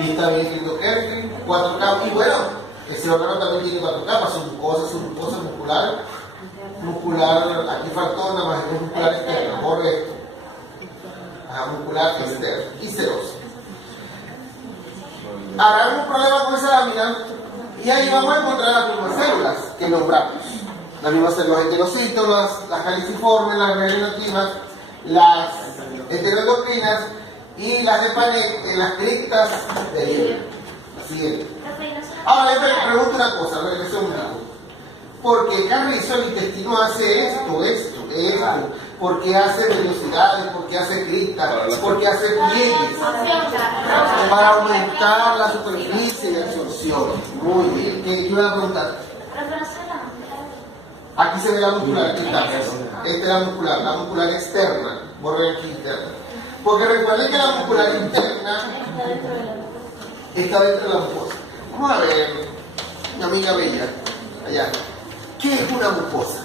Y está bien escrito Kerkrin, 4 capas. Y bueno, ese órgano también tiene 4 capas, submucosa, muscular, aquí faltó nada más, es muscular externo, correcto. Muscular externo y serosa. Habrá algún problema con esa lámina y ahí vamos a encontrar las mismas células que nombramos. Las mismas células heterocitos, las caliciformes, las relativas, las heteroendocrinas y las de Panet en las criptas del hígado. La siguiente. Ahora les pregunto una cosa, regresemos un poco. ¿Por qué Carrizo el intestino hace esto? ¿Por qué hace vellosidades? ¿Por qué hace criptas? ¿Por qué hace pliegues? Para aumentar la superficie de absorción. Muy bien. ¿Qué iban a preguntar? Aquí se ve la muscular. Esta es la muscular externa. Borré aquí interna. Porque recuerden que la muscular interna está dentro de la mucosa. Vamos a ver, mi amiga bella, allá. ¿Qué es una mucosa?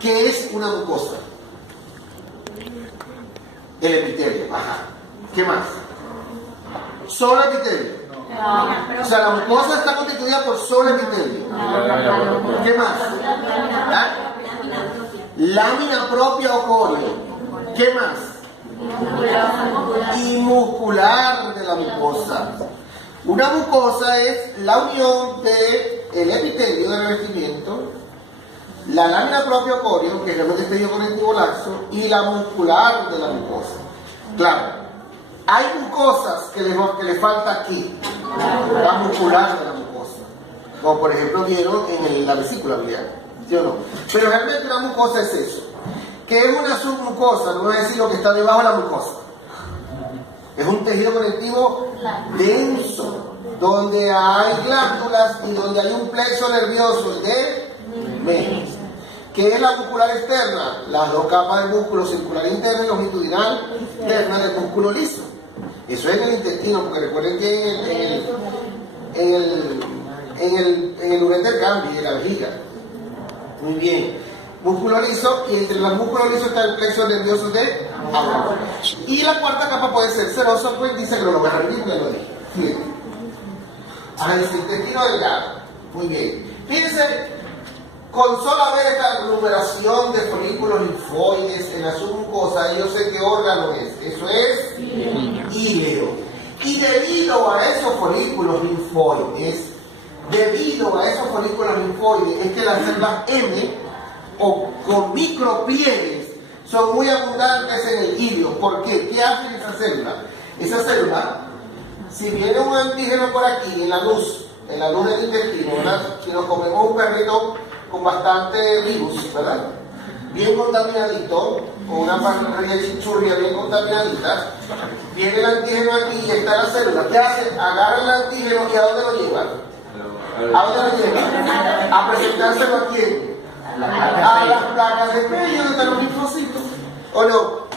¿Qué es una mucosa? El epitelio, ajá. ¿Qué más? ¿Solo epitelio? O sea, la mucosa está constituida por solo epitelio. ¿Qué más? Lámina propia o coreo. ¿Qué más? Y muscular de la mucosa. Una mucosa es la unión del epitelio de revestimiento, la lámina propia o coreo, que es el tejido conectivo laxo, y la muscular de la mucosa. Claro, hay mucosas que le falta aquí, la muscular de la mucosa, como por ejemplo vieron en la vesícula biliar, ¿sí o no? Pero realmente una mucosa es eso, que es una submucosa, no es decir lo que está debajo de la mucosa. Es un tejido conectivo denso, donde hay glándulas y donde hay un plexo nervioso de Mehs. ¿Qué es la muscular externa? Las dos capas del músculo circular interno y longitudinal externa del músculo liso. Eso es en el intestino, porque recuerden que en el ureter cambio, en la vejiga. Muy bien. Músculo liso, y entre los músculos lisos está el plexo nervioso de abajo. Y la cuarta capa puede ser serosa, pues dice que lo voy a repetir, lo dije. Fíjense. Análisis intestino delgado. Muy bien. Fíjense, con solo ver esta aglomeración de folículos linfoides en la submucosa, yo sé qué órgano es. Eso es hígado. Y debido a esos folículos linfoides, es que las células M o con micropliegues son muy abundantes en el hígado. ¿Por qué? ¿Qué hacen esa célula? Esa célula, si viene un antígeno por aquí, en la luz del intestino, ¿verdad? Si nos comemos un perrito con bastante virus, ¿verdad? Bien contaminadito, con una parrilla de chinchurria bien contaminadita, viene el antígeno aquí y está la célula. ¿Qué hace? Agarra el antígeno y ¿a dónde lo lleva? ¿A dónde lo lleva? A presentárselo a quién? A las placas de Peyl, donde están los linfocitos. ¿O no?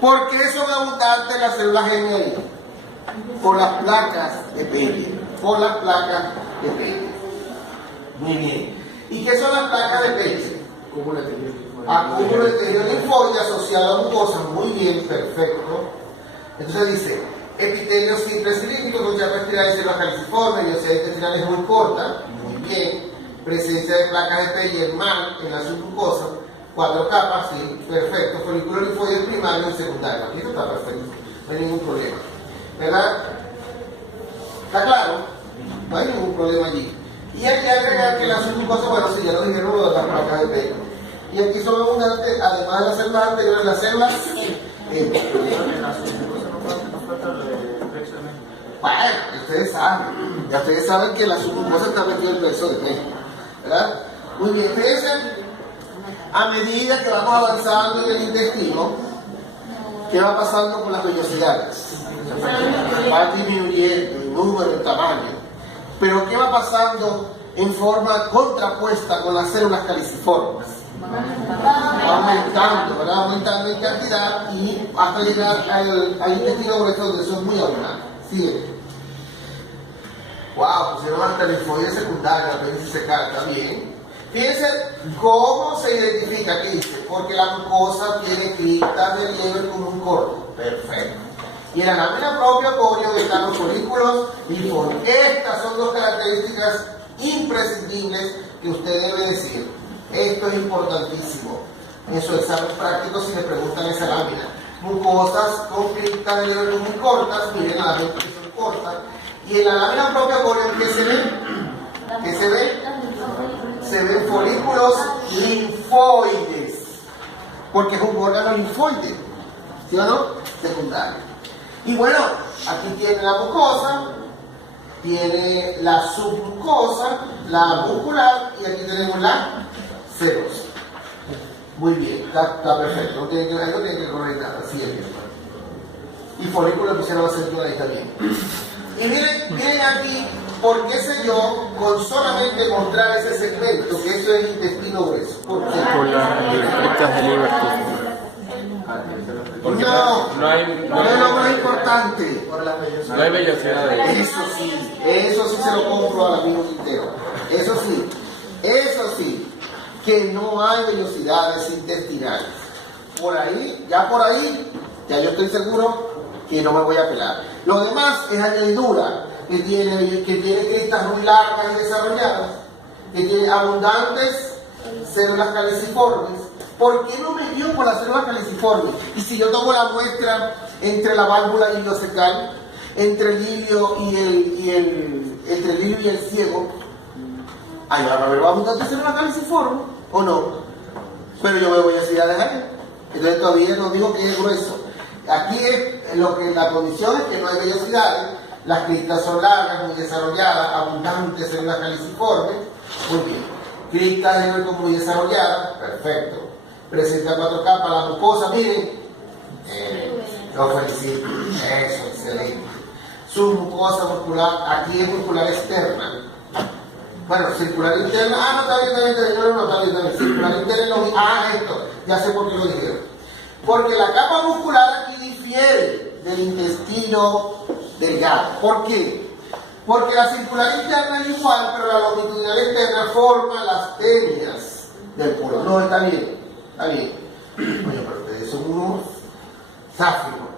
¿Por qué son abundantes las células GMI? Por las placas de Peyl. Por las placas de Peyl. Muy bien. ¿Y qué son las placas de Peyl? Acúmulo de tejido linfoide asociado a mucosas. Muy bien, perfecto. Entonces dice, epitelio simple cilíndrico con chapa estriada y células caliciformes, velocidad intestinal es muy corta. Muy bien. Presencia de placas de Peyl mal en la submucosa, 4 capas, sí, perfecto. Folículo linfoide primario y secundario. Aquí está perfecto, no hay ningún problema, ¿verdad? ¿Está claro? No hay ningún problema allí. Y hay que agregar que la submucosa, bueno, sí, ya lo dijeron, lo de las placas de Peyl. Y aquí son abundantes, además de las células anteriores, las células. Bueno, ya ustedes saben que la submucosa está metida en el plexo de Mehs, ¿verdad? Muy bien, fíjense, a medida que vamos avanzando en el intestino, ¿qué va pasando con las vellosidades? Va disminuyendo el número, el tamaño. Pero ¿qué va pasando en forma contrapuesta con las células caliciformes? Aumentando, ¿verdad? Aumentando en cantidad y hasta llegar al intestino grueso, donde son muy abundantes. Sigue. Wow, pusieron hasta linfoide secundaria, apéndice secal, está bien. Fíjense cómo se identifica, ¿qué dice? Porque la mucosa tiene criptas de Leber como un corto. Perfecto. Y en la lámina propia polio están los folículos linfóides. Estas son dos características imprescindibles que usted debe decir. Esto es importantísimo. En su examen práctico, si le preguntan esa lámina. Mucosas con criptas de nivel muy cortas, miren las que son cortas. Y en la lámina propia polio, ¿qué se ve? ¿Qué se ve? Se ven folículos linfoides. Porque es un órgano linfoide. ¿Sí o no? Secundario. Y bueno, aquí tiene la mucosa, tiene la submucosa, la muscular y aquí tenemos la serosa. Muy bien, está perfecto. No tiene que correr nada, así es bien. Y folículo pusieron la centura ahí también. Y miren aquí, ¿por qué sé yo con solamente mostrar ese segmento, que eso es intestino grueso? ¿Por qué? Por las criptas de Liverpool. Porque no es lo más importante. no hay vellosidades. Eso sí se lo compro al amigo Quintero. Eso sí, que no hay vellosidades intestinales. Por ahí, ya yo estoy seguro que no me voy a pelar. Lo demás es añadidura, que tiene cristas muy largas y desarrolladas, que tiene abundantes células caliciformes. ¿Por qué no me dio por las células caliciformes? Y si yo tomo la muestra entre la válvula iliocecal, entre el ilio y el ciego, ahí va a haber abundantes células caliciformes, ¿o no? Pero yo me voy a seguir a dejar. Entonces todavía no digo que es grueso. Aquí es lo que la condición es que no hay vellosidades, las cristas son largas, muy desarrolladas, abundantes células caliciformes, muy bien. Cristas de nivel muy desarrolladas, perfecto. Presenta 4 capas, la mucosa, miren. Lo felicito. Eso, excelente. Su mucosa muscular, aquí es muscular externa. Bueno, circular interna, no, está bien. Circular interna, esto, ya sé por qué lo dijeron. Porque la capa muscular aquí difiere del intestino delgado. ¿Por qué? Porque la circular interna es igual, pero la longitudinal externa forma las tenias del colon. No, está bien. Oye, pero ustedes son unos sáficos.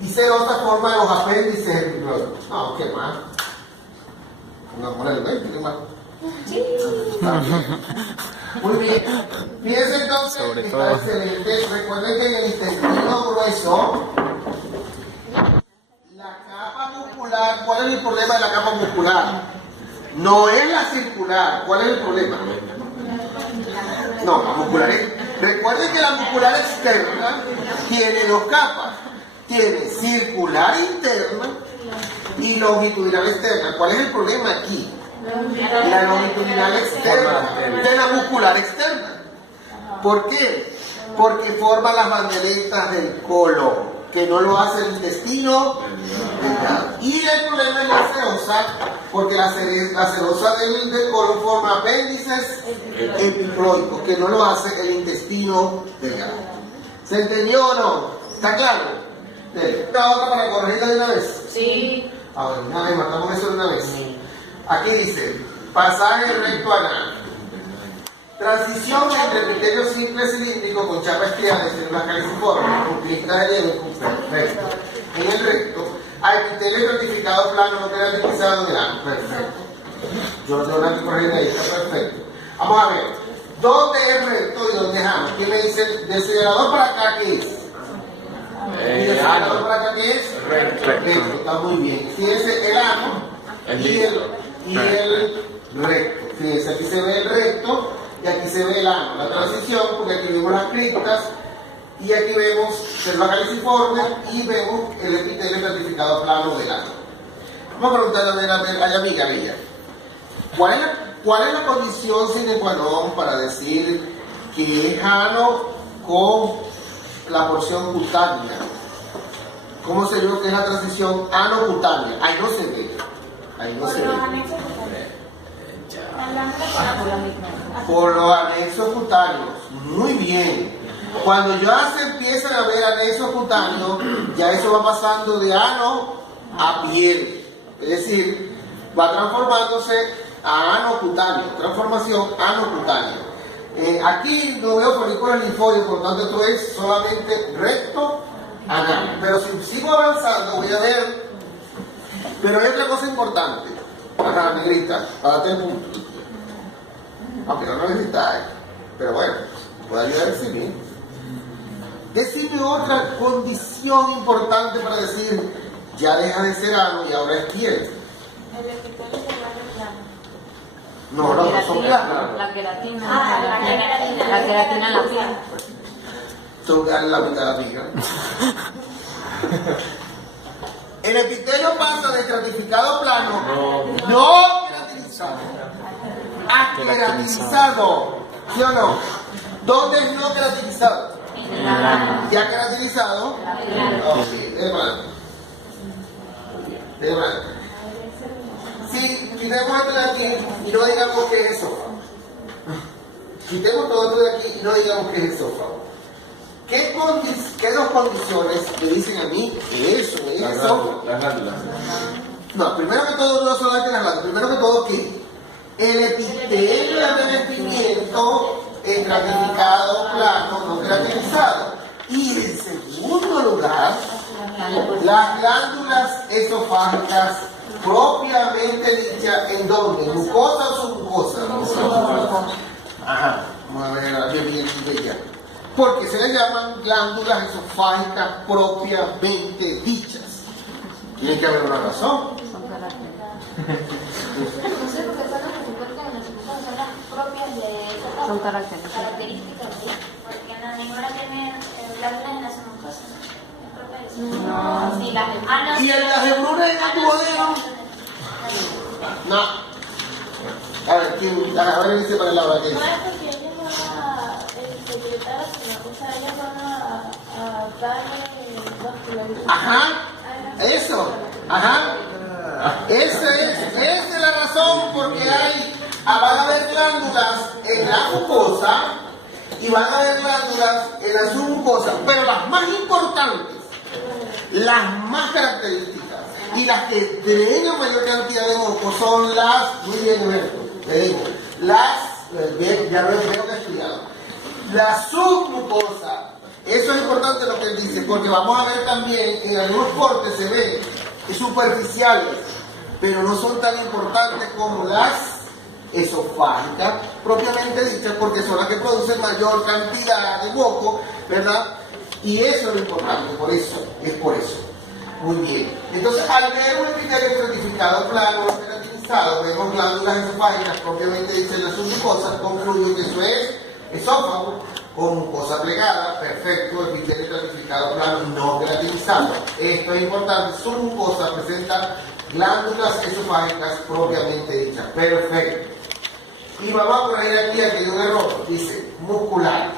Y serosa forma los apéndices epiclóicos. No, ¿qué más? Pongamos el 20, ¿qué más? Sí. Muy bien. Fíjense entonces, está excelente. Recuerden que en el intestino grueso, la capa muscular, ¿cuál es el problema de la capa muscular? No es la circular. ¿Cuál es el problema? No, la muscular es... Recuerden que la muscular externa tiene 2 capas. Tiene circular interna y longitudinal externa. ¿Cuál es el problema aquí? La longitudinal externa de la muscular externa. ¿Por qué? Porque forma las banderetas del colon, que no lo hace el intestino delgado. Y el problema es la serosa, porque la serosa del colon forma apéndices epicloicos, que no lo hace el intestino delgado. ¿Se entendió o no? ¿Está claro? ¿Esta otra para corregirla de una vez? Sí. Ahora, una vez, matamos eso de una vez. Aquí dice, pasaje recto anal. Transición entre epitelio simple cilíndrico con chapa estriada de células caliciformes, con cristas de hielo, perfecto. En el recto, a epitelio estratificado plano no queratinizado en el ano, perfecto. Yo no tengo nada que corregir ahí, está perfecto. Vamos a ver, ¿dónde es recto y dónde es ano? ¿Qué me dice? Del señalador para acá, ¿qué es? ¿Y del señalador para acá qué es? Recto. Recto, está muy bien. Fíjense el ano y el recto. Fíjense, aquí se ve el recto y aquí se ve el ano. La transición, porque aquí vemos las criptas y aquí vemos células caliciformes y vemos el epitelio estratificado plano del ano. Vamos a preguntarle a la amiga Villa, ¿cuál es la condición sine qua non para decir que es ano con la porción cutánea? ¿Cómo se ve que es la transición ano-cutánea? Ahí no se ve. Ahí no se ve. Por los anexos cutáneos. Muy bien. Cuando ya se empiezan a ver anexos cutáneos, ya eso va pasando de ano a piel. Es decir, va transformándose a ano cutáneo. Transformación ano cutáneo. Aquí no veo folículos linfóides, por lo tanto esto es solamente recto Ajá. Pero si sigo avanzando, voy a ver. Pero hay otra cosa importante. Ajá, negrita, párate el punto. Aunque no necesitáis. Pero bueno, puedo ayudar a decirme. Decime otra condición importante para decir, ya deja de ser ano y ahora es quién. El epitelio se va reclamo. No, no son planos. La queratina. Ah, la queratina. La queratina en la piel. Son la mitad de la pica. El epitelio pasa de estratificado plano, no queratinizado, a queratinizado. ¿Sí o no? ¿Dónde es no queratinizado? Ya queratinizado. Ok, hermano. Hermano. Si quitemos esto de aquí y no digamos que es esófago. Quitemos todo esto de aquí y no digamos que es esófago. ¿Qué dos condiciones me dicen a mí que eso es esófago? Las glándulas. No, primero que todo, no solamente las glándulas. Primero que todo, que el epitelio de revestimiento estratificado, plano, no queratinizado. Y en segundo lugar, las glándulas esofágicas propiamente dichas, ¿en dónde? ¿Mucosa o submucosa? Ajá, vamos a ver aquí bien bella. Porque se le llaman glándulas esofágicas propiamente dichas. Tiene que haber una razón. No sé, porque son las que se encuentran en los submucosas, son las propias de esas Son características. características, ¿sí? Porque ninguna tiene glándulas en las submucosas. Es propia de eso. No. Sí, las no. ¿Y el algebruno en el duodeno? No. A ver, ¿quién? A ver, dice para la hora que No dice. es porque ellos van a secretar, sino, o sea, ellos van a darle vascularidad. Ajá, eso, ajá. Esa es la razón porque van a haber glándulas en la mucosa y van a haber glándulas en la submucosa, pero las más importantes, las más características y las que drenan mayor cantidad de moco son las, muy bien, Roberto, te digo, ya veo que he estudiado, la submucosa. Eso es importante lo que él dice, porque vamos a ver también en algunos cortes se ven superficiales, pero no son tan importantes como las esofágicas propiamente dichas, porque son las que producen mayor cantidad de moco, ¿verdad? Y eso es lo importante, por eso, es por eso. Muy bien. Entonces, al ver un epitelio estratificado plano o queratinizado, vemos glándulas esofágicas propiamente dichas en la submucosa, concluyo que eso es esófago con mucosa plegada, perfecto, epitelio estratificado plano no queratinizado. Esto es importante, su mucosa presenta glándulas esofágicas propiamente dichas, perfecto. Y vamos a poner aquí hay un error, dice muscular.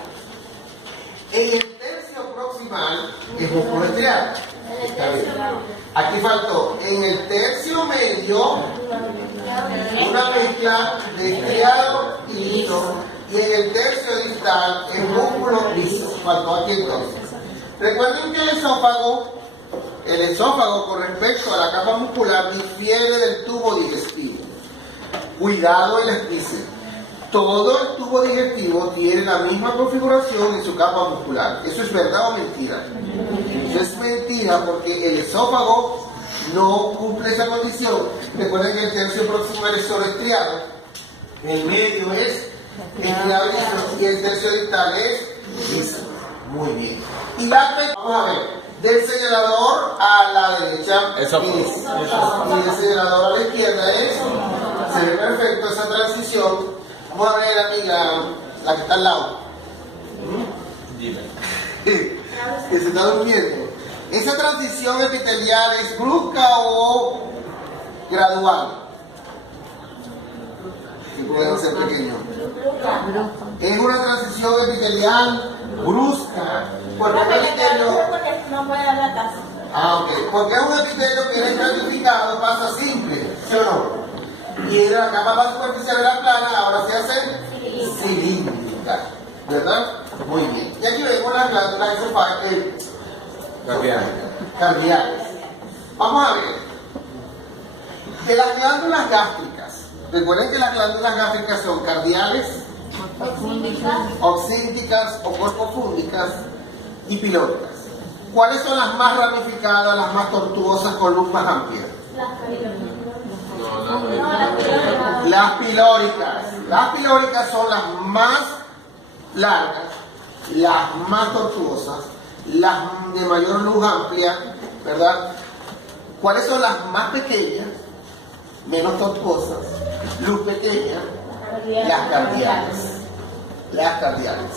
En el tercio proximal es músculo estriado. Está bien. Aquí faltó, en el tercio medio, una mezcla de estriado y liso. Y en el tercio distal es músculo liso. Faltó aquí entonces. Recuerden que el esófago con respecto a la capa muscular difiere del tubo digestivo. Cuidado en la explicación. Todo el tubo digestivo tiene la misma configuración en su capa muscular. ¿Eso es verdad o mentira? Eso es mentira porque el esófago no cumple esa condición. Recuerden que el tercio proximal es solo estriado. El medio es estriado liso y el tercio distal es liso. Muy bien. Y vamos a ver. Del señalador a la derecha Esófago. y del señalador a la izquierda es. Se ve perfecto esa transición. Vamos a ver, amiga, la que está al lado. Dime. Que se está durmiendo. ¿Esa transición epitelial es brusca o gradual? Que puede ser pequeño. Es una transición epitelial brusca. Porque un epitelio. No puede dar la taza. Ok. Porque es un epitelio que es estratificado, pasa simple, ¿sí o no? Y la capa más superficial de la plana ahora se hace cilíndrica, ¿verdad? Muy bien. Y aquí vemos las glándulas esofágicas cardiales. Vamos a ver. De las glándulas gástricas, recuerden que las glándulas gástricas son cardiales, oxínticas o corpofúndicas y pilónicas. ¿Cuáles son las más ramificadas, las más tortuosas con luz más amplia? Las pilóricas. Las pilóricas son las más largas, las más tortuosas, las de mayor luz amplia, ¿verdad? ¿Cuáles son las más pequeñas, menos tortuosas, luz pequeña? Las cardiales. Las cardiales.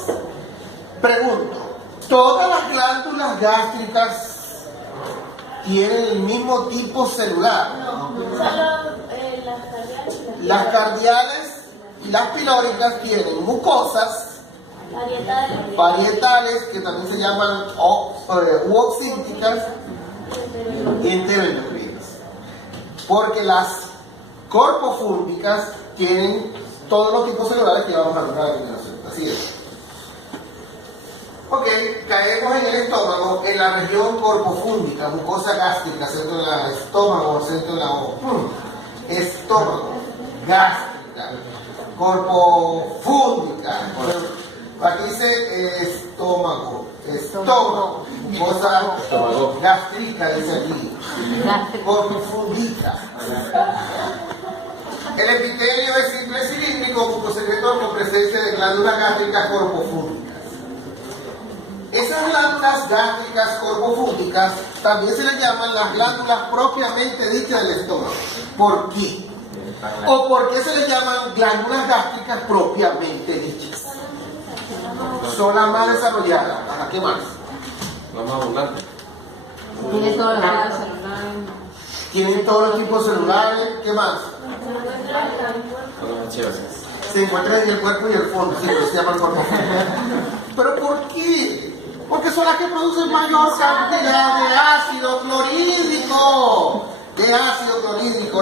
Pregunto, ¿todas las glándulas gástricas tienen el mismo tipo celular? No, solo las cardiales. Las cardiales y las pilóricas tienen mucosas parietales, que también se llaman oxínticas, y enteroendocrinas. Porque las corpofúngicas tienen todos los tipos celulares que vamos a ver a continuación. Así es. Ok, caemos en el estómago, en la región corpofúngica, mucosa gástrica, centro del estómago, centro de la estómago, gástrica, corpofúngica. Aquí dice estómago, mucosa gástrica, dice aquí, corpofúngica. El epitelio es simple cilíndrico, mucosecretor con presencia de glándulas gástricas corpofúngicas. Esas glándulas gástricas corpofúngicas también se les llaman las glándulas propiamente dichas del estómago. ¿Por qué? ¿O por qué se les llaman glándulas gástricas propiamente dichas? Son las más desarrolladas. ¿Para qué más? Las más abundantes. Tiene todos los lados celulares. Tienen todos los tipos celulares. ¿Qué más? Se encuentran en el cuerpo y el fondo. Sí, pero se llaman corpofúngicas. ¿Pero por qué? Porque son las que producen mayor cantidad de ácido clorhídrico.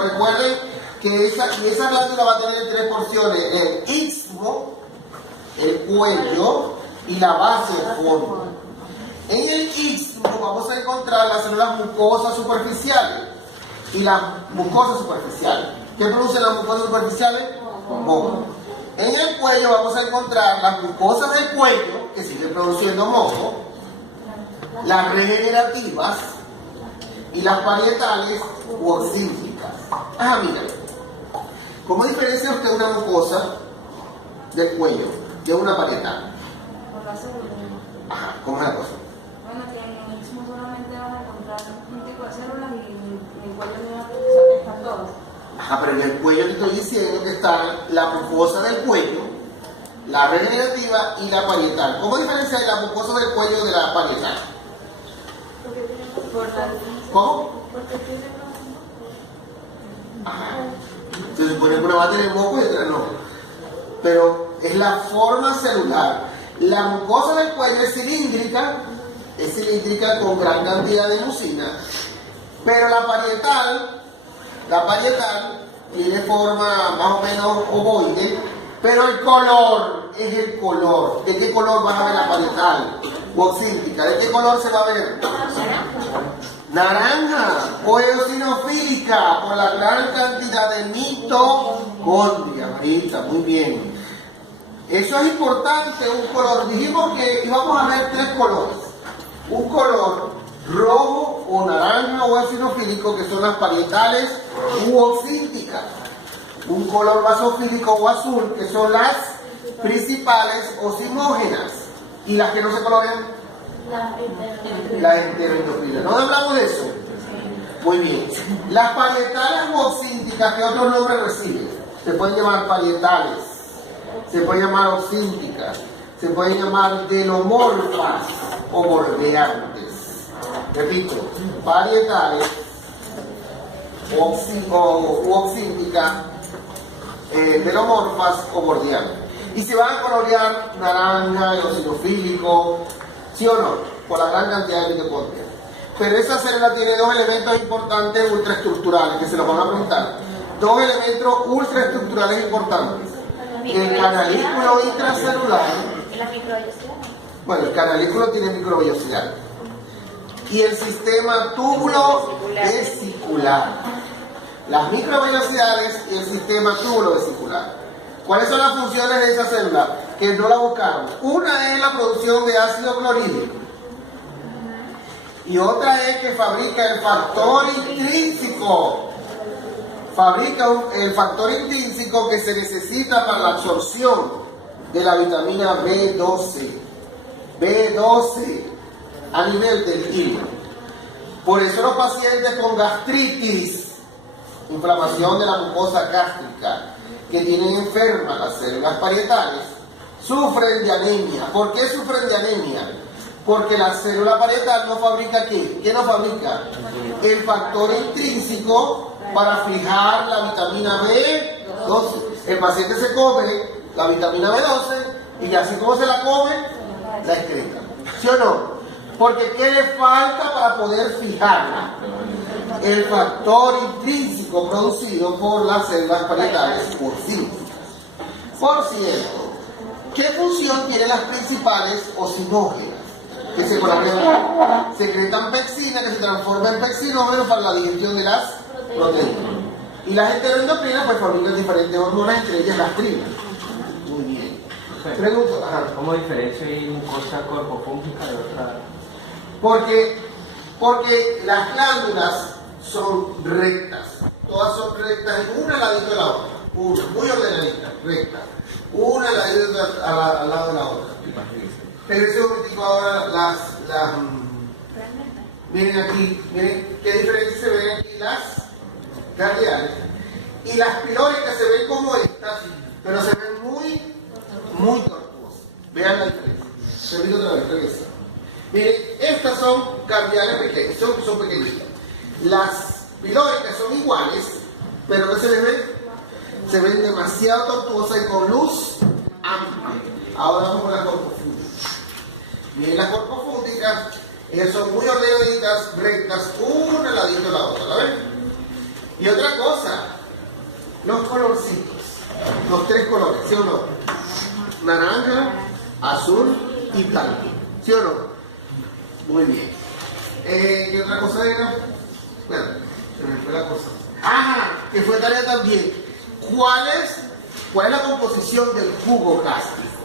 Recuerden que esa glándula va a tener tres porciones: el istmo, el cuello y la base del fondo. En el istmo vamos a encontrar las células mucosas superficiales y las mucosas superficiales. ¿Qué producen las mucosas superficiales? Moco. En el cuello vamos a encontrar las mucosas del cuello, que siguen produciendo moco, las regenerativas y las parietales u oxínticas. Mira, ¿cómo diferencia usted una mucosa del cuello de una parietal? Por la célula. ¿Cómo es la cosa? Bueno, que en el istmo solamente vas a encontrar un tipo de células y en el cuello de una persona están todas. Pero en el cuello te estoy diciendo que están la mucosa del cuello, la regenerativa y la parietal. ¿Cómo diferencia la mucosa del cuello de la parietal? ¿Cómo? Se supone que una va a tener moco y otra no. Pero es la forma celular. La mucosa del cuello es cilíndrica con gran cantidad de mucina. Pero la parietal tiene forma más o menos ovoide, pero el color es el color. ¿De qué color vas a ver la parietal o oxíntica? ¿De qué color se va a ver? Naranja o eosinofílica, por la gran cantidad de mitocondria. Marita, muy bien. Eso es importante, un color. Dijimos que íbamos a ver tres colores. Un color rojo o naranja o eosinofílico, que son las parietales u oxínticas. Un color basofílico o azul, que son las principales ocimógenas. Y las que no se colorean, las enteroendocrinas. ¿No hablamos de eso? Muy bien. Las parietales u oxínticas, ¿qué otros nombres reciben? Se pueden llamar parietales, se pueden llamar oxínticas, se pueden llamar delomorfas o bordeantes. Repito, parietales u oxínticas, delomorfas o bordeantes. Y se van a colorear naranja, eosinofílico, ¿sí o no? Por la gran cantidad de mitocondria. Pero esa célula tiene dos elementos importantes ultraestructurales, que se los van a preguntar. Dos elementos ultraestructurales importantes. El canalículo intracelular. ¿La microvellosidad? Bueno, el canalículo tiene microvellosidad. Y el sistema túbulo vesicular. Las microvellosidades y el sistema túbulo vesicular. ¿Cuáles son las funciones de esa célula? Que no la buscaron. Una es la producción de ácido clorhídrico. Y otra es que fabrica el factor intrínseco. Fabrica el factor intrínseco que se necesita para la absorción de la vitamina B12. B12 a nivel del hilo. Por eso los pacientes con gastritis, inflamación de la mucosa gástrica, que tienen enfermas las células parietales, sufren de anemia. ¿Por qué sufren de anemia? Porque la célula parietal no fabrica ¿qué? ¿Qué no fabrica? El factor intrínseco para fijar la vitamina B12. El paciente se come la vitamina B12 y así como se la come, la excreta. ¿Sí o no? Porque ¿qué le falta para poder fijarla? El factor intrínseco producido por las células parietales por sí. Por cierto, ¿qué función tienen las principales ocinógenas? Que secretan pexina, que se transforma en pexinógeno para la digestión de las proteínas. Y las enteroendocrinas pues fabrican diferentes hormonas, entre ellas las trinas. Muy bien. Pregunto, ¿Cómo diferencia hay mucosa corpofúngica de otra? Porque las glándulas son rectas. Todas son rectas, una al ladito de la otra. Una, muy ordenadita, recta. Una al lado de la otra. Pero ese momentico ahora miren aquí, miren qué diferencia se ven aquí las cardiales. Y las pilóricas se ven como estas, pero se ven muy tortuosas. Vean la diferencia. Repito otra vez, regresa. Miren, estas son cardiales pequeñas, son pequeñitas. Las pilóricas son iguales, pero ¿qué se les ve? Se ven demasiado tortuosas y con luz amplia. Ahora vamos con las corpofúngicas. Miren, las corpofúngicas son muy ordenaditas, rectas, una al ladito de la otra, ¿la ven? Y otra cosa, los colorcitos, los tres colores, ¿sí o no? Naranja, azul y blanco, ¿sí o no? Muy bien. ¿Qué otra cosa era? Bueno, se me fue la cosa. Que fue tarea también. ¿Cuál es la composición del jugo gástrico?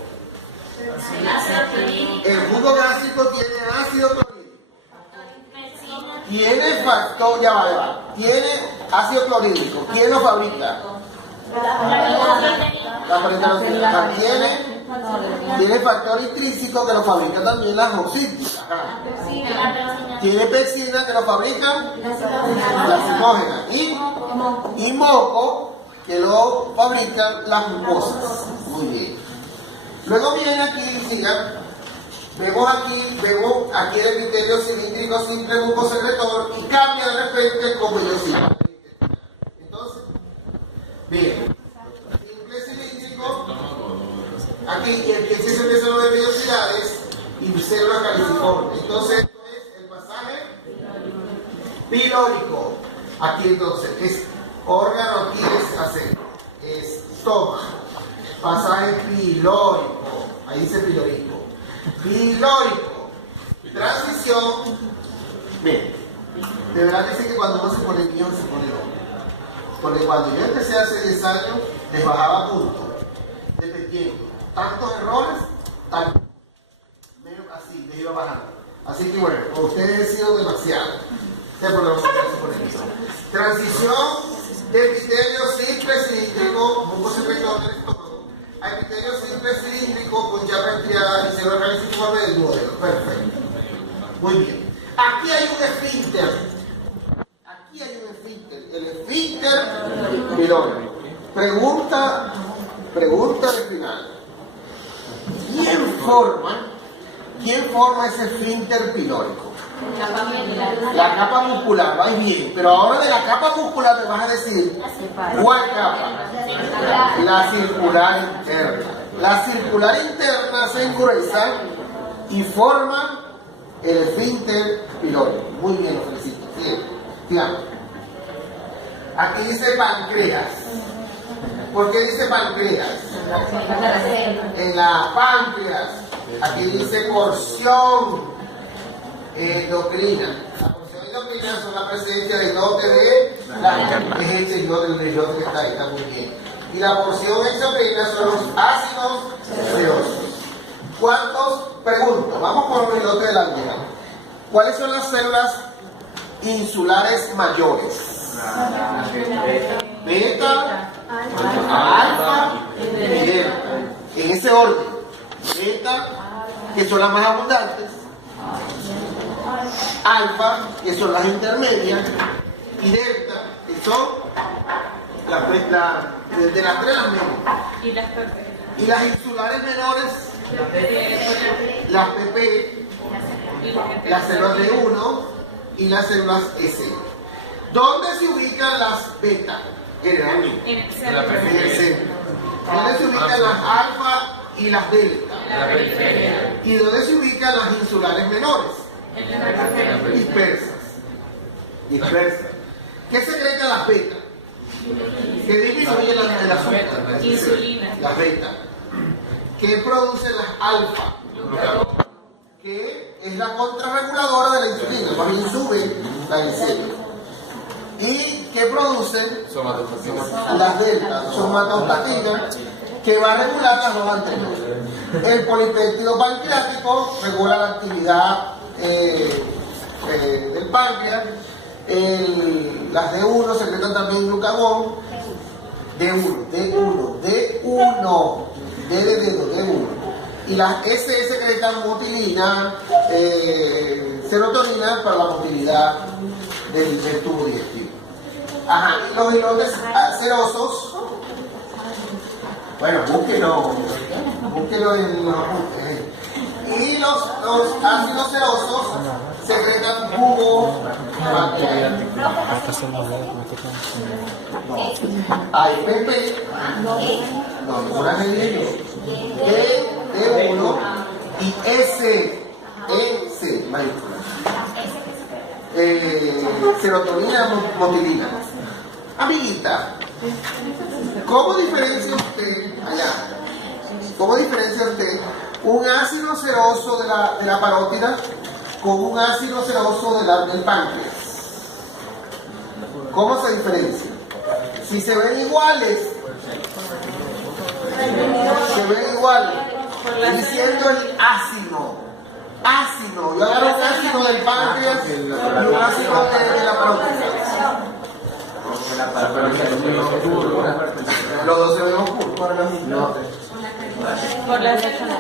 El jugo gástrico tiene ácido clorhídrico. Tiene factor, ya va. Tiene ácido clorhídrico. ¿Quién lo fabrica? La fabricación. Tiene factor intrínseco que lo fabrica también las oxígenas. Tiene pexina que lo fabrica la psicógena. Y moco que lo fabrican las mucosas. Muy bien. Luego viene aquí, sigan. Vemos aquí el epitelio cilíndrico simple mucosecretor y cambia de repente como yo sigo. Entonces, bien. Simple cilíndrico. Aquí el que se empieza los vellosidades y células caliciformes. Entonces, esto es el pasaje pilórico. Aquí entonces, es órgano, aquí es estómago. Pasaje pilórico. Ahí dice pilórico. Pilórico. Transición. Bien. De verdad que sí que cuando uno se pone guión se pone loco. Porque cuando yo empecé hace 10 años, les bajaba puntos. Dependiendo. Tantos errores, tanto. Menos así, les iba bajando. Así que bueno, con ustedes he sido demasiado. Transición de epitelio simple cilíndrico, mucosecretor del estómago, a epitelio simple cilíndrico con llama estriada y célula caliciforme del duodeno. Perfecto. Muy bien. Aquí hay un esfínter. El esfínter pilórico. Pregunta de final. ¿Quién forma ese esfínter pilórico? La capa muscular, va bien, pero ahora de la capa muscular me vas a decir ¿cuál capa? La circular interna. La circular interna se engruesa y forma el esfínter pilórico. Muy bien, lo felicito. Sigamos. Aquí dice páncreas. ¿Por qué dice páncreas? En la páncreas. Aquí dice porción endocrina. La porción endocrina son la presencia de dote de la el yodo que está ahí, está muy bien. Y la porción exocrina son los ácidos gaseosos. ¿Cuántos? Pregunto, vamos con el lote de la almidón. ¿Cuáles son las células insulares mayores? Beta, alfa y delta. En ese orden. Beta, que son las más abundantes. Alfa, que son las intermedias. Y delta, que son de las tres las menos. Y las PP. Y las insulares menores, las PP, las células D1 y las células S. ¿Dónde se ubican las beta? Generalmente. En el En centro. el centro. ¿Dónde se ubican las alfa y las delta? La periferia. ¿Y dónde se ubican las insulares menores? En la periferia. Dispersas. Dispersas. ¿Qué secretan las beta? Que disminuyen el azúcar. Insulina. Las beta. ¿Qué producen las alfa? Que es la contrarreguladora de la insulina. Más bien sube la glicemia. ¿Y qué producen? Somatostatina. Las delta, somatostatina, que va a regular las dos anteriores. El polipéptido pancreático regula la actividad del páncreas. Las D1 secretan también glucagón. D1, D de dedo, D1. Y las S secretan motilina, serotonina para la motilidad del tubo digestivo. Ajá, y los islotes serosos, bueno, búsquenlo en los apuntes. Y los ácidos serosos secretan jugo pancreático. Hay PP, no, una D1 y S mayúscula. Serotonina, motilina. Amiguita, ¿cómo diferencia usted un ácido seroso de la parótida con un ácido seroso del páncreas? ¿Cómo se diferencia? Si se ven iguales, diciendo el ácido, yo agarro un ácido del páncreas y un ácido de la parótida. Los dos se ven oscuros. Por las células.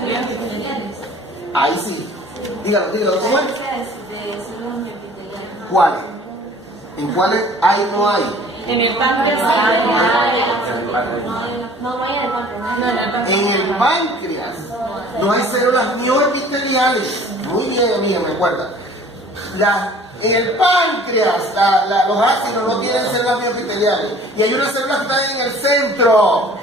Ahí sí. Dígalo, ¿cómo es? ¿Cuáles? ¿En cuáles hay o no hay? En el páncreas. No hay en el páncreas. En el páncreas no hay células mioepiteliales. Muy bien, amiga, me acuerdo. En el páncreas los ácidos no tienen células mioepiteliales. Y hay unas células que están en el centro.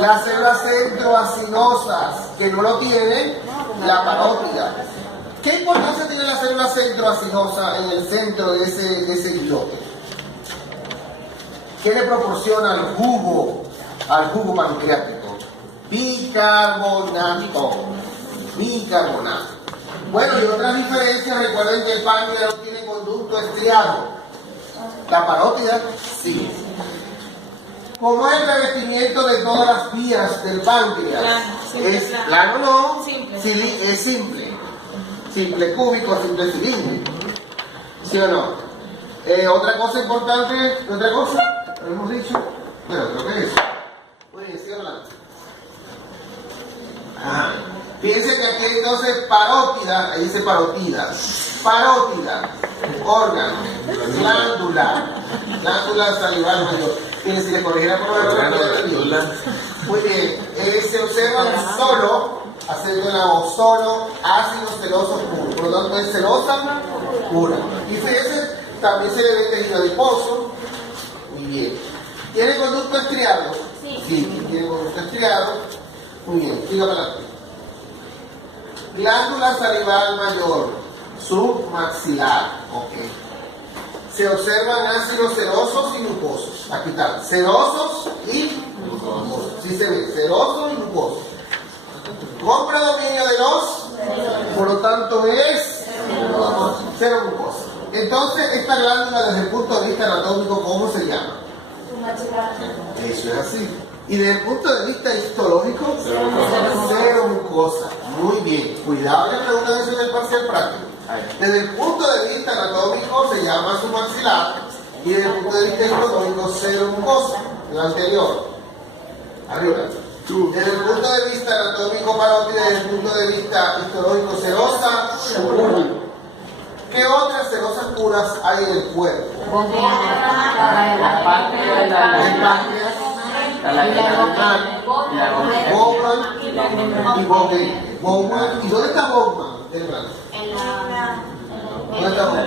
Las células centroacinosas, que no lo tienen la parótida. ¿Qué importancia tiene la célula centroacinosa en el centro de ese islote? ¿Qué le proporciona al jugo pancreático? Bicarbonato. Bueno, y otras diferencias, recuerden que el páncreas no tiene conducto estriado. La parótida, sí. ¿Cómo es el revestimiento de todas las vías del páncreas? ¿Es plano o no? Simple. Es simple. Simple cúbico, simple cilíndrico. ¿Sí o no? Otra cosa importante, ¿otra cosa? ¿Lo hemos dicho? Bueno, creo que es eso. Muy bien, sigue adelante. Ajá. Fíjense que aquí entonces parótida, ahí dice parótida, órgano, glándula salival mayor. Fíjense, si le corrigiera por la muy bien, se observan solo, haciendo la O, solo ácidos serosos puros, por lo tanto es serosa pura. Y fíjense, también se le ve tejido adiposo, muy bien. ¿Tiene conducto estriado? Sí, tiene conducto estriado, muy bien, siga para adelante. Glándula salival mayor, submaxilar, ok. Se observan ácidos serosos y glucosos. Aquí está, serosos y glucosos. Sí se ve, serosos y glucosos. Con predominio de los, por lo tanto es cero glucosa. Entonces, esta glándula desde el punto de vista anatómico, ¿cómo se llama? Eso es así. Y desde el punto de vista histológico, cero glucosa. Muy bien. Cuidado que le preguntan eso en el parcial práctico. Desde el punto de vista anatómico se llama submaxilar y desde el punto de vista histológico seromucosa, el anterior. Arriba. Desde el punto de vista anatómico parótida y desde el punto de vista histológico serosa pura. ¿Qué otras serosas puras hay en el cuerpo? La parte de la Bowman y Bowman. Bowman. ¿Y dónde está Bowman? Del brazo. ¿Dónde está Bowman?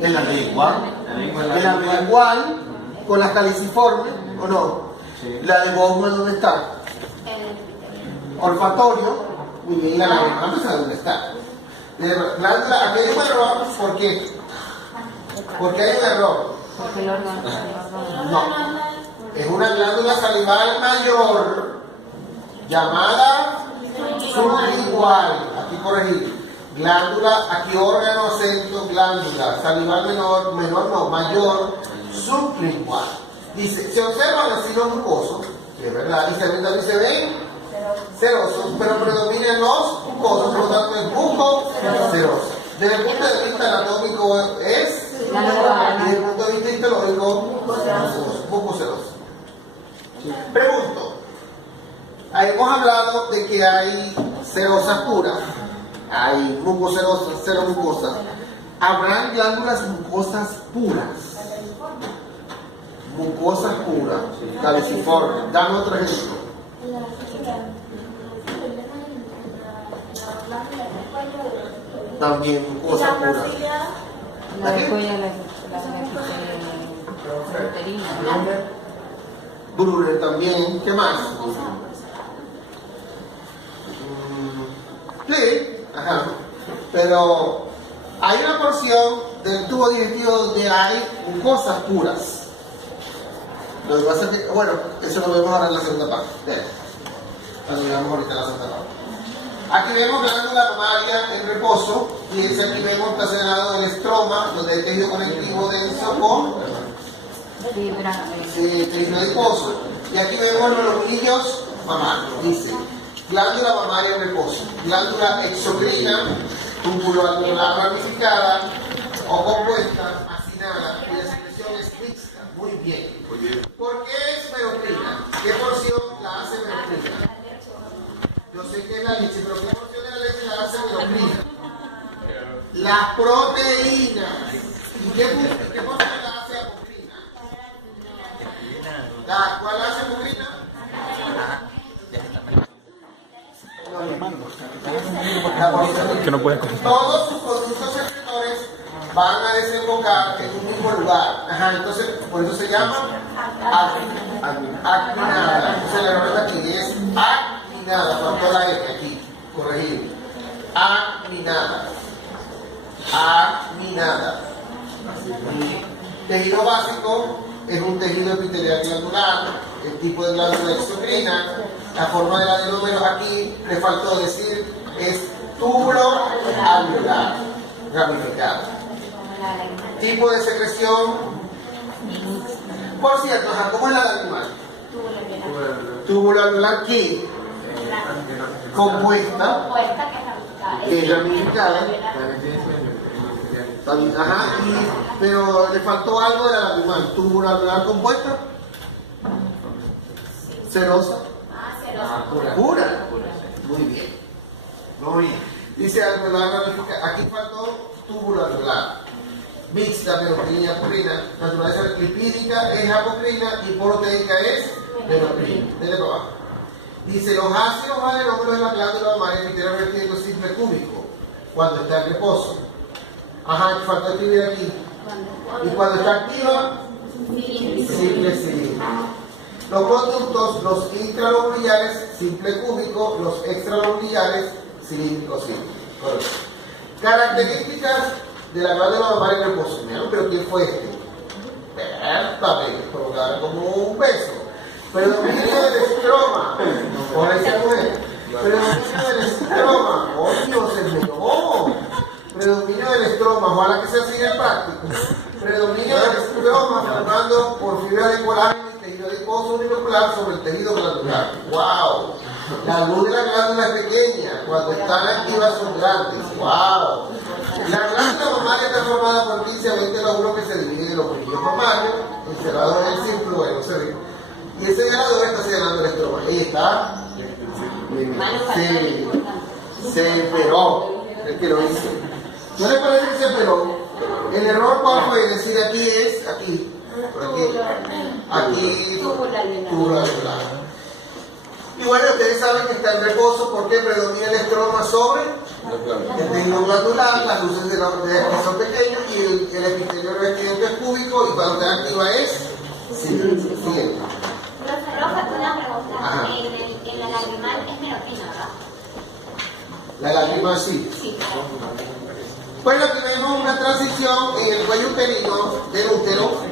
En la lengua. En la lingual, con las caliciformes, ¿o no? Sí. La de Bowman, ¿dónde está? Olfatorio. Muy bien, y la lágrima, no sabe dónde está. Glándula, aquí hay un error, ¿por qué? Porque hay un error. Porque el órgano. No. Es una glándula salival mayor llamada sublingual. Aquí corregir. Glándula, aquí órgano, acento, glándula. Salival menor, no, mayor, sublingual. Dice, se observan así los mucosos, que es verdad, y también se ven serosos, pero predominan los mucosos, por lo tanto es buco seroso. Desde el punto de vista anatómico es, y desde el punto de vista histológico, buco seroso. Pregunto, hemos hablado de que hay serosas puras, hay mucoserosas, seromucosas. ¿Habrán glándulas mucosas puras? Mucosas puras, caliciformes. Dame otro ejemplo. También mucosas puras. La de cuello, la uterina. Brunner también. ¿Qué más? Sí, ajá. Pero hay una porción del tubo digestivo donde hay mucosas puras. Lo que pasa es que, bueno, eso lo vemos ahora en la segunda parte. Bien. Cuando llegamos ahorita a la segunda parte. Aquí vemos glándula mamaria en reposo, y aquí vemos está señalado el estroma, donde hay tejido conectivo denso con tejido adiposo. Y aquí vemos los lomillos mamarios. Dice, glándula mamaria en reposo, glándula exocrina, tubuloanular ramificada o compuesta, acinada, cuya secreción es mixta. Muy bien. ¿Por qué es merocrina? ¿Qué porción la hace merocrina? Yo sé que es la leche, pero ¿qué porción de la leche la hace merocrina? Las proteínas. ¿Y qué porción la hace apocrina? ¿Cuál hace apocrina? Que no pueden contestar. Todos sus productos secretores van a desembocar en un mismo lugar. Ajá, entonces, por eso se llama actinada. Entonces, la error aquí es actinada, faltó la E aquí, corregir. Actinada. Actinada. Tejido básico es un tejido epitelial glandular, el tipo de glándula exocrina. La forma del adenómero aquí, le faltó decir, es túbulo alveolar, ramificado. Tipo de secreción. Por cierto, ¿cómo es la del animal? Túbulo alveolar, ¿qué? Compuesta, que es ramificada. Ajá, pero le faltó algo del animal. ¿Túbulo alveolar compuesta? ¿Cerosa? Pura. Muy bien. Muy bien. Dice alveolar ramificada. Aquí faltó túbulo alveolar. Mixta, merocrina, apocrina. Naturaleza lipídica es apocrina y proteica es merocrina. Dele para abajo. Dice, los ácidos adenómeros de la glándula mamaria epitelial vertiendo simple cúbico cuando está en reposo. Ajá, falta escribir aquí. Y cuando está activa, simple cilíndrico. Los conductos, los intralobuliares, simple cúbico, los extralobuliares, cilíndrico simple. Correcto. Características de la glándula mamaria en reposo. Pero ¿quién fue este? Bertamente, colocada como un beso. Predominio del estroma. Por ahí se muere. Predominio del estroma. Oh Dios, se me no. Predominio del estroma. Ojalá que sea así en práctico. Predominio del estroma formando por fibra de colágeno y tejido adiposo unilocular sobre el tejido glandular. ¡Wow! La luz de la glándula es pequeña. Cuando están activas son grandes. ¡Wow! La glándula mamaria está formada por 15 a 20 lóbulos que se dividen en los brillos mamarios, encerrados en el círculo, bueno, se ve. Y el señalador está señalando el estroma. Ahí está. Se esperó el que lo hizo. ¿No le parece que se esperó? El error, ¿cuál fue? Decir aquí es, aquí, por aquí, tubular. Y bueno, ustedes saben que está en reposo porque predomina el estroma sobre el tejido glandular, las luces de que son pequeños y el epitelio revestimiento es cúbico y cuando está activa es siguiente. Roja, una pregunta. En la lagrimal es menos fina, ¿verdad? La lágrima sí. Sí. Bueno, tenemos una transición en el cuello uterino del útero.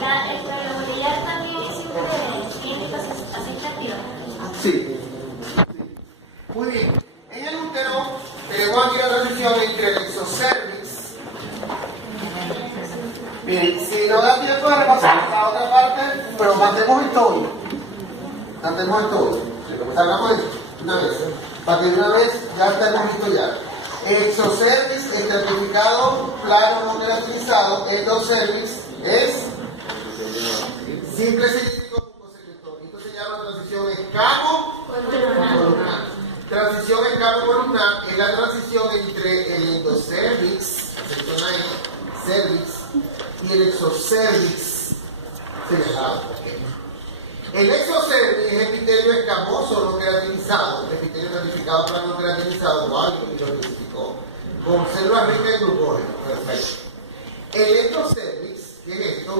La extraglobulidad también siempre tiene aceptativa. Sí. Muy bien. En el útero tenemos aquí la transición entre el exocervix. Bien, si no da tiempo de repasar la otra parte, pero mantemos esto hoy. Mantemos esto hoy. Salgamos de esto una vez. Para que una vez ya estemos listos ya. Exocervix, estratificado, plano no queratinizado. Endocervix es simple cilíndrico mucosecretor. Esto se llama transición escamo-columnar. Transición escamo-columnar es la transición entre el endocervix, sección ahí, cervix, y el exocervix señalado. El exocervix es epitelio escamoso no queratinizado, epitelio estratificado plano no queratinizado, y lo identificó, con células ricas en glucógeno. Perfecto. El endocervix, ¿qué es esto?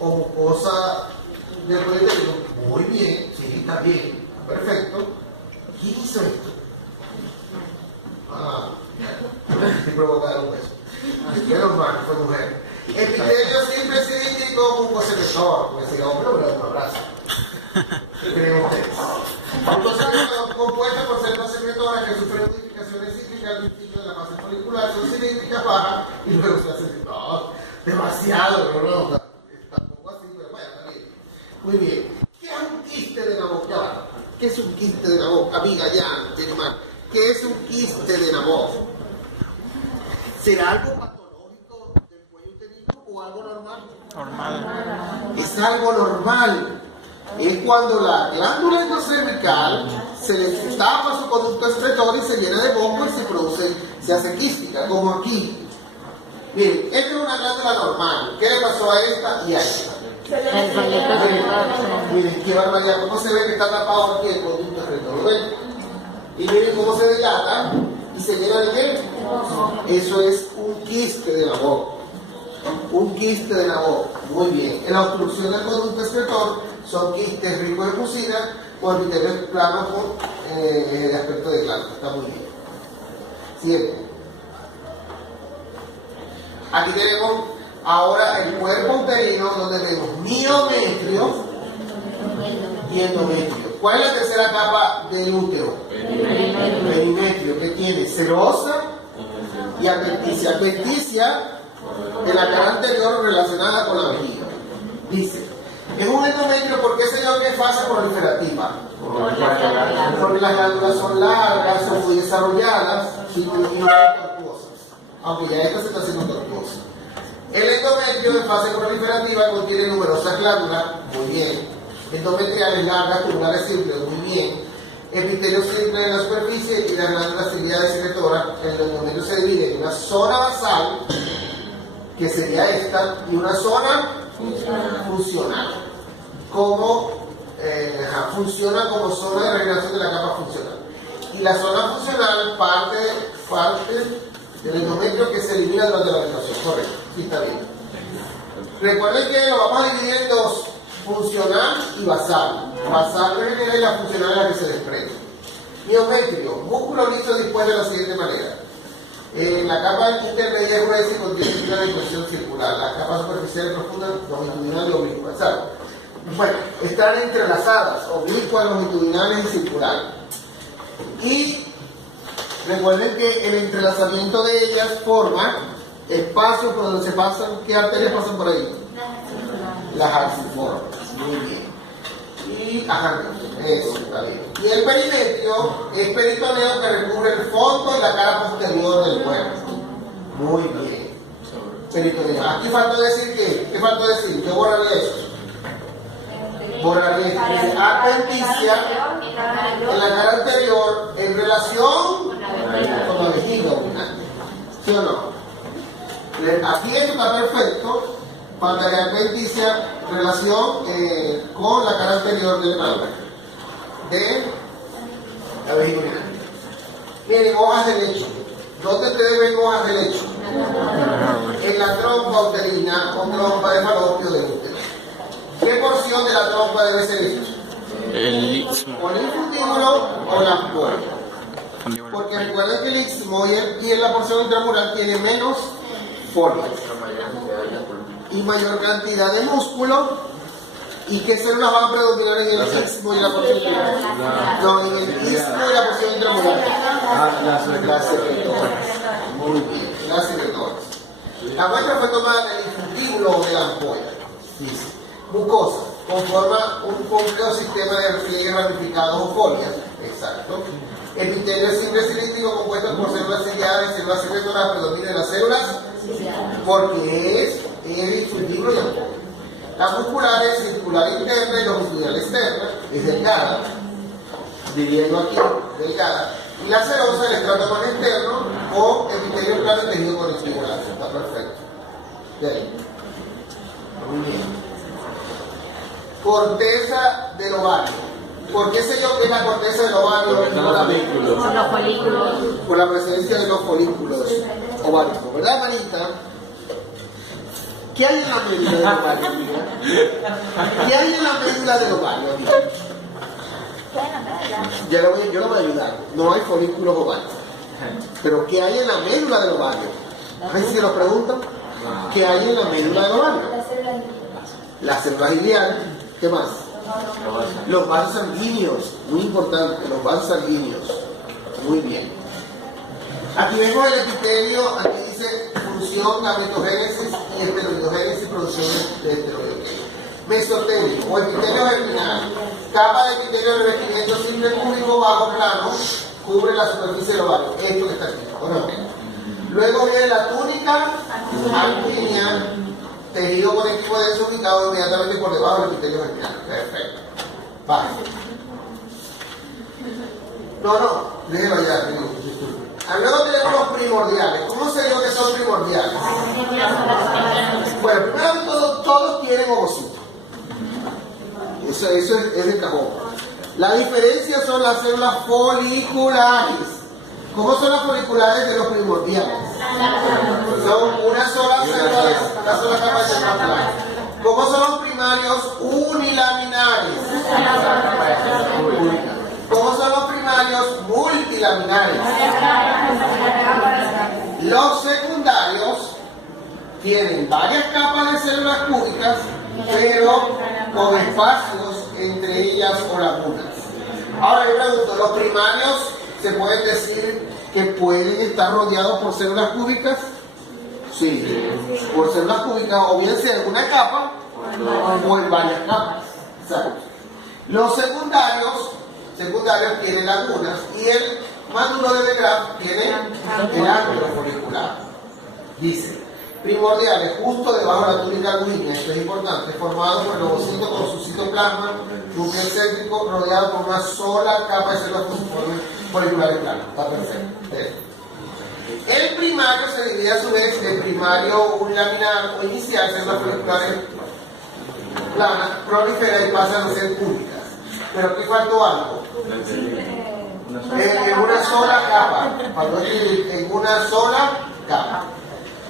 O mucosa del cuello uterino. Muy bien, sí, está bien, perfecto. ¿Quién hizo esto? Estoy provocando un beso. Qué normal, fue mujer. Epitelio simple cilíndrico mucosecretor. Me decía, hombre, le doy un abrazo. Creen ustedes. Mucosecretor compuesta por células secretoras que sufren modificaciones cíclicas al principio de la fase folicular, son cilíndricas, bajas y luego se hacen. No, demasiado, pero no, tampoco así, pero bueno, está bien. Muy bien. ¿Qué es un quiste de la boca? ¿Qué es un quiste de la boca? Amiga, ya, tiene mal. ¿Qué es un quiste de la boca? ¿Será algo patológico del cuello uterino o algo normal? Normal. Es algo normal. Es cuando la glándula endocervical se le tapa su conducto excretor y se llena de moco y se produce, se hace quística, como aquí. Bien, esta es una glándula normal. ¿Qué le pasó a esta y a esta? Miren, qué barbaridad. ¿Cómo se ve que está tapado aquí el conducto excretor? ¿Ven? Y miren cómo se dilata y se llena de qué. Eso es un quiste de la boca. Un quiste de la boca. Muy bien. En la obstrucción del conducto excretor son quistes ricos de mucina o epitelios planos con aspecto de glándula. Está muy bien. Siguiente. Aquí tenemos ahora el cuerpo uterino donde vemos miometrio y endometrio. ¿Cuál es la tercera capa del útero? Perimetrio, que tiene serosa y adventicia. Adventicia de la cara anterior relacionada con la vejiga. Dice, es un endometrio porque es yo que es fase proliferativa. Porque las glándulas son largas, son muy desarrolladas y no son tortuosas. Aunque ya esta se está haciendo tortuosa. El endometrio en fase proliferativa contiene numerosas glándulas, muy bien. Endometriales largas, tubulares simples, muy bien. Epitelio simple en la superficie y las glándulas ciliares secretoras. El endometrio se divide en una zona basal, que sería esta, y una zona funcional. Funciona como zona de regulación de la capa funcional. Y la zona funcional parte del endometrio que se elimina durante la gestación. Correcto, sí está bien. Recuerden que lo vamos a dividir en dos, funcional y basal. Basal regenera y la funcional es la que se desprende. Miometrio, músculo liso dispuesto de la siguiente manera. La capa intermedia es gruesa y contiene una disposición circular. La capa superficial profunda, longitudinal y oblicua. ¿Sabes? Bueno, están entrelazadas, oblicuas, longitudinales y circulares. Y recuerden que el entrelazamiento de ellas forma espacios por donde se pasan. ¿Qué arterias pasan por ahí? Las arciformes. Muy bien. Y Eso, está bien. Y el perimetrio es peritoneo que recubre el fondo y la cara posterior del cuerpo. Muy bien. Peritoneo. Aquí faltó decir ¿qué faltó decir? Yo borraría eso. Borraría dice adventicia en la cara anterior en relación con la vejiga urinaria. ¿Sí o no? Aquí esto está perfecto. Faltaría adventicia relación con la cara anterior del rabo de la vejiga urinaria. Miren, hojas de lecho. ¿Dónde te deben hojas de lecho? En la trompa uterina o trompa de falopio del útero. ¿Qué porción de la trompa debe ser esto? El istmo. ¿O el infundíbulo o la ampolla? Porque recuerden que el istmo y la porción intramural tiene menos folias y mayor cantidad de músculo. ¿Y qué células van a predominar en el istmo y la porción intramural? No, en el istmo y la porción intramural. Las secretoras. Muy bien, las secretoras. La muestra fue tomada en el infundíbulo o de la ampolla. Dice. Mucosa, conforma un complejo sistema de repliegues ramificados o folias. Exacto. Epitelio simple cilíndrico compuesto por células selladas y células secretoras, predomina en las células porque es el infundíbulo y ampolla. La muscular es circular interna y longitudinal externa, es delgada, diría yo aquí, delgada. Y la serosa, el estrato externo o epitelio plano y tejido conectivo. Está perfecto. De ahí. Muy bien. Corteza del ovario. ¿Por qué sé yo que es la corteza del ovario? Por los folículos. Por la presencia de los folículos ováricos, ¿verdad, manita? ¿Qué hay en la médula del ovario? ¿Qué hay en la médula del ovario? Yo le voy a ayudar. No hay folículos ováricos. Pero ¿qué hay en la médula del ovario? Ay, si lo preguntan, ¿qué hay en la médula del ovario? Las células ileales. ¿Qué más? Los vasos sanguíneos, muy importante, los vasos sanguíneos. Muy bien. Aquí vemos el epitelio, aquí dice función, gametogénesis y esteroidogénesis, producción de esteroides. Mesotelio o epitelio germinal, capa de epitelio de revestimiento simple cúbico bajo plano, cubre la superficie del ovario. Esto que está aquí. Bueno, luego viene la túnica alpínea, tejido conectivo denso ubicado inmediatamente por debajo del epitelio germinal. Perfecto. Vale. No, déjelo ya. Luego tenemos los primordiales. ¿Cómo se dijo que son primordiales? Bueno, primero de todo, todos tienen ovocitos. Eso es de cajón. La diferencia son las células foliculares. ¿Cómo son las foliculares de los primordiales? Son una sola célula, una sola capa de células foliares. ¿Cómo son los primarios? Unilaminares. ¿Cómo son los primarios? Multilaminares. Los secundarios tienen varias capas de células cúbicas, pero con espacios entre ellas o lagunas. Ahora yo pregunto, ¿los primarios se pueden decir que pueden estar rodeados por células cúbicas? Sí, por células cúbicas, o bien sea en una capa o en varias capas. Exacto. Los secundarios tienen lagunas y el mádulo de Legrand tiene el ángulo folicular. Dice, primordiales justo debajo de la túnica albuínea, esto es importante, formado por el ovocito con su citoplasma, núcleo céntrico, rodeado por una sola capa de células foliculares planas. Está perfecto. El primario se divide a su vez en primario unilaminar o inicial, células foliculares planas, prolifera y pasan a ser cúbicas. Pero aquí faltó algo. En una sola capa. En una sola capa.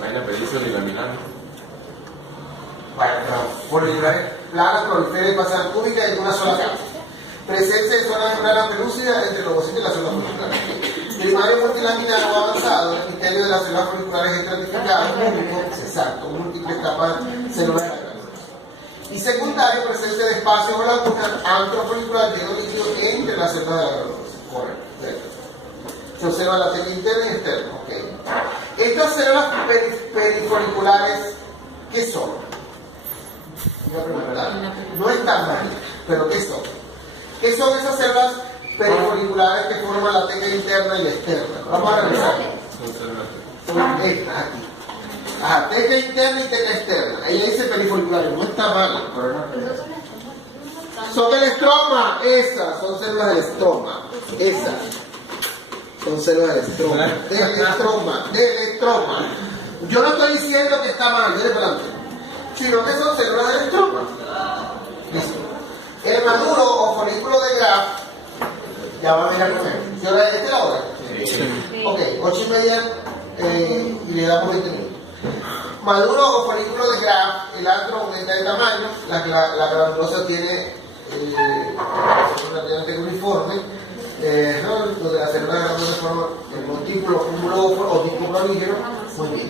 Vaina pedicio ni laminar. Bueno, foliculares planas, prolifera y pasan cúbicas en una sola capa. Presencia de zona membrana pelúcida entre los ovocitos y las células foliculares. Primario multilaminar o avanzado, el epitelio de las células foliculares estratificado, único, exacto, múltiples capas celulares. Y secundario, presencia de espacios o lagunas antrofolicular de líquido entre las células de la granulosa. Correcto. Se observa la célula interna y externa. Okay. Estas células perifoliculares, ¿qué son? No están mal, pero ¿qué son? ¿Qué son esas células perifoliculares que forman la teca interna y la externa? Vamos a revisar. Son estas aquí. Ajá, teca interna y teca externa. Ella dice perifoliculares, no está mal. Son del estroma, esas son células del estroma. Esas son células del estroma. Del estroma. Yo no estoy diciendo que está mal, yo le planteo, sino que son células del estroma. Listo. El maduro o folículo de Graf, ya va a mirar con él. ¿Esta es la hora? Sí. Ok, 8:30 y le damos 20 minutos. Maduro o folículo de Graf, el antro aumenta de tamaño, la granulosa tiene relativamente uniforme, donde la célula granulosa forma el montículo cúmulo o disco prolígero. Muy bien.